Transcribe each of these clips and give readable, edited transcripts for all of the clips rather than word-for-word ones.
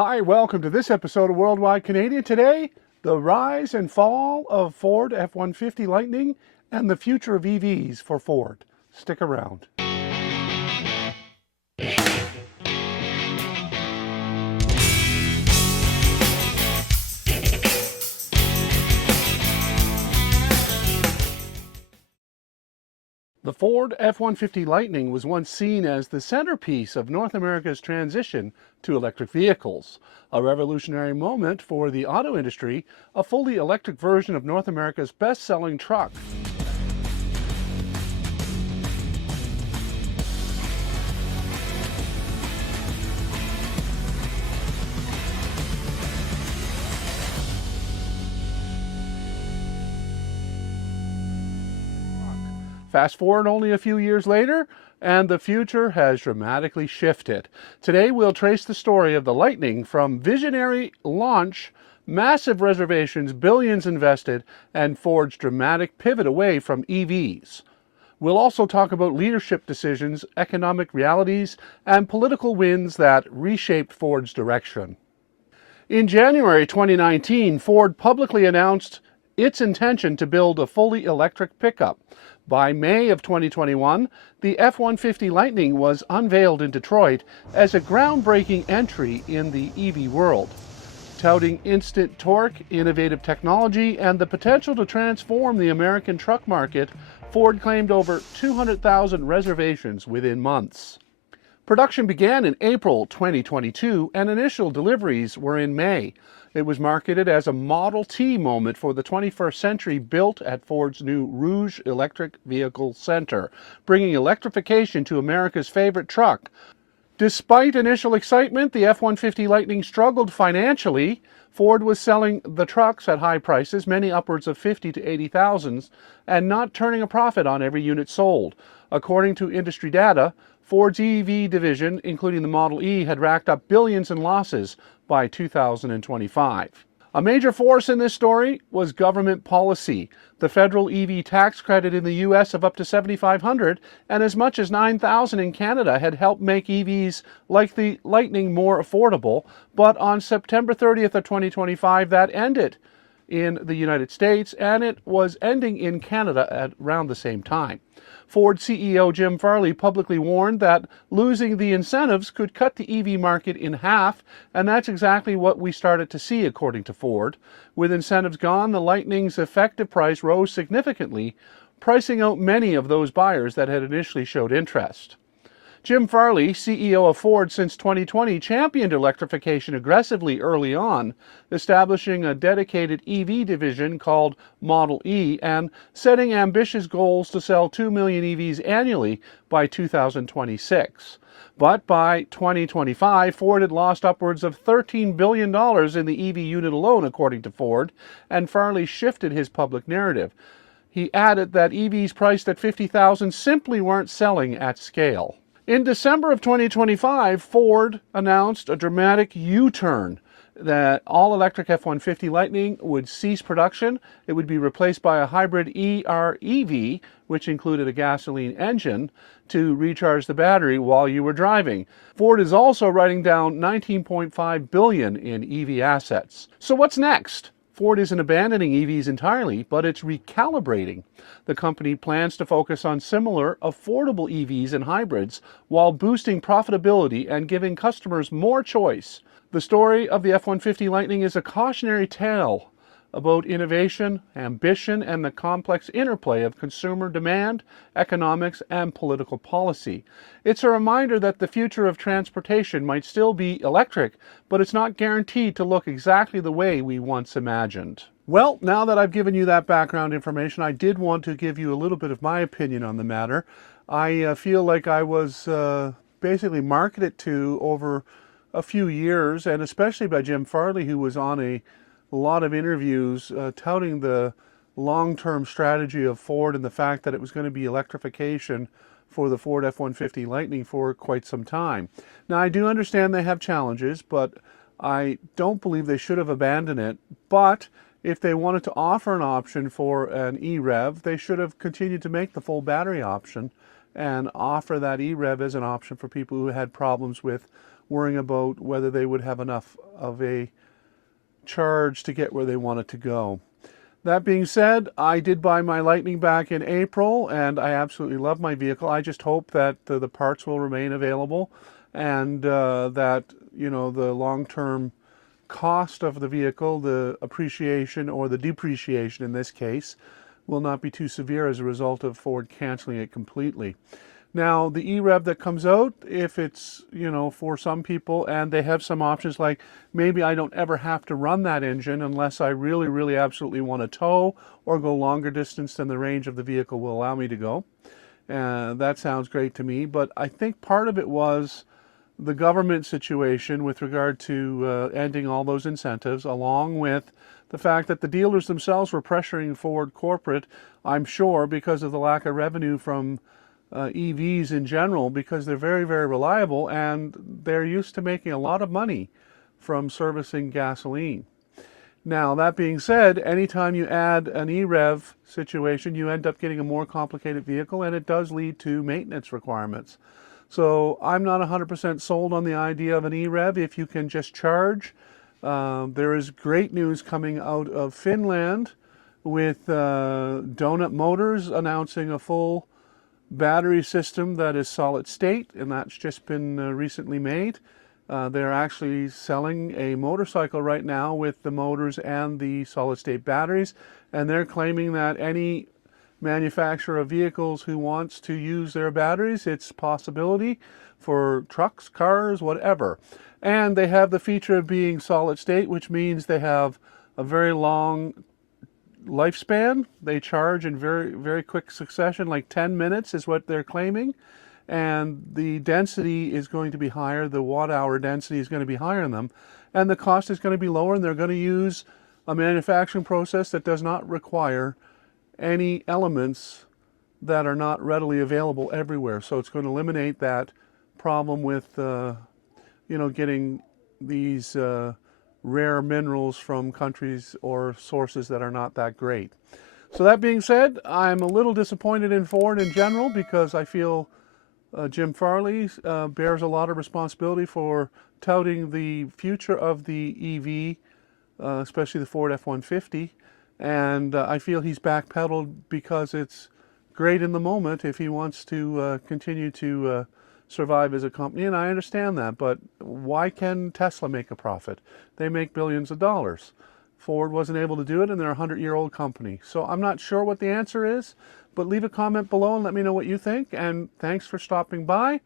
Hi, welcome to this episode of Worldwide Canadian. Today, the rise and fall of Ford F-150 Lightning and the future of EVs for Ford. Stick around. The Ford F-150 Lightning was once seen as the centerpiece of North America's transition to electric vehicles. A revolutionary moment for the auto industry, a fully electric version of North America's best-selling truck. Fast forward only a few years later, and the future has dramatically shifted. Today we'll trace the story of the Lightning from visionary launch, massive reservations, billions invested, and Ford's dramatic pivot away from EVs. We'll also talk about leadership decisions, economic realities, and political winds that reshaped Ford's direction. In January 2019, Ford publicly announced its intention to build a fully electric pickup. By May of 2021, the F-150 Lightning was unveiled in Detroit as a groundbreaking entry in the EV world. Touting instant torque, innovative technology, and the potential to transform the American truck market, Ford claimed over 200,000 reservations within months. Production began in April 2022, and initial deliveries were in May. It was marketed as a Model T moment for the 21st century, built at Ford's new Rouge Electric Vehicle Center, bringing electrification to America's favorite truck. Despite initial excitement, the F-150 Lightning struggled financially. Ford was selling the trucks at high prices, many upwards of $50,000 to $80,000, and not turning a profit on every unit sold. According to industry data, Ford's EV division, including the Model E, had racked up billions in losses by 2025. A major force in this story was government policy. The federal EV tax credit in the U.S. of up to $7,500 and as much as $9,000 in Canada had helped make EVs like the Lightning more affordable, but on September 30th of 2025, that ended in the United States, and it was ending in Canada at around the same time. Ford CEO Jim Farley publicly warned that losing the incentives could cut the EV market in half, and that's exactly what we started to see, according to Ford. With incentives gone, the Lightning's effective price rose significantly, pricing out many of those buyers that had initially showed interest. Jim Farley, CEO of Ford since 2020, championed electrification aggressively early on, establishing a dedicated EV division called Model E and setting ambitious goals to sell 2 million EVs annually by 2026. But by 2025, Ford had lost upwards of $13 billion in the EV unit alone, according to Ford, and Farley shifted his public narrative. He added that EVs priced at $50,000 simply weren't selling at scale. In December of 2025, Ford announced a dramatic U-turn that all-electric F-150 Lightning would cease production. It would be replaced by a hybrid EREV, which included a gasoline engine to recharge the battery while you were driving. Ford is also writing down $19.5 billion in EV assets. So what's next? Ford isn't abandoning EVs entirely, but it's recalibrating. The company plans to focus on similar, affordable EVs and hybrids while boosting profitability and giving customers more choice. The story of the F-150 Lightning is a cautionary tale about innovation, ambition, and the complex interplay of consumer demand, economics, and political policy. It's a reminder that the future of transportation might still be electric, but it's not guaranteed to look exactly the way we once imagined. Well, now that I've given you that background information, I did want to give you a little bit of my opinion on the matter. I feel like I was basically marketed to over a few years, and especially by Jim Farley, who was on a lot of interviews touting the long-term strategy of Ford and the fact that it was going to be electrification for the Ford F-150 Lightning for quite some time. Now, I do understand they have challenges, but I don't believe they should have abandoned it. But if they wanted to offer an option for an E-Rev, they should have continued to make the full battery option and offer that E-Rev as an option for people who had problems with worrying about whether they would have enough of a charge to get where they wanted to go. That being said, I did buy my Lightning back in April, and I absolutely love my vehicle. I just hope that the parts will remain available, and that, you know, the long-term cost of the vehicle, the appreciation or the depreciation in this case, will not be too severe as a result of Ford canceling it completely. Now, the E-Rev that comes out, if it's, you know, for some people, and they have some options like maybe I don't ever have to run that engine unless I really, really absolutely want to tow or go longer distance than the range of the vehicle will allow me to go. That sounds great to me, but I think part of it was the government situation with regard to ending all those incentives, along with the fact that the dealers themselves were pressuring Ford corporate, I'm sure, because of the lack of revenue from EVs in general, because they're very, very reliable and they're used to making a lot of money from servicing gasoline. Now, that being said, anytime you add an E-Rev situation, you end up getting a more complicated vehicle, and it does lead to maintenance requirements. So I'm not 100% sold on the idea of an E-Rev if you can just charge. There is great news coming out of Finland with Donut Motors announcing a full battery system that is solid state, and that's just been recently made. They're actually selling a motorcycle right now with the motors and the solid state batteries, and they're claiming that any manufacturer of vehicles who wants to use their batteries, it's a possibility for trucks, cars, whatever. And they have the feature of being solid state, which means they have a very long lifespan. They charge in very, very quick succession, like 10 minutes is what they're claiming. And the density is going to be higher. The watt hour density is going to be higher in them. And the cost is going to be lower, and they're going to use a manufacturing process that does not require any elements that are not readily available everywhere. So it's going to eliminate that problem with, you know, getting these rare minerals from countries or sources that are not that great. So that being said, I'm a little disappointed in Ford in general, because I feel Jim Farley bears a lot of responsibility for touting the future of the EV, especially the Ford F-150. And I feel he's backpedaled because it's great in the moment if he wants to continue to survive as a company, and I understand that, but why can Tesla make a profit? They make billions of dollars. Ford wasn't able to do it, and they're a 100-year-old company. So I'm not sure what the answer is, but leave a comment below and let me know what you think, and thanks for stopping by.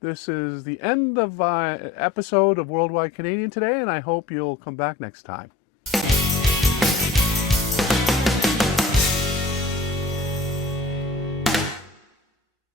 This is the end of episode of Worldwide Canadian today, and I hope you'll come back next time.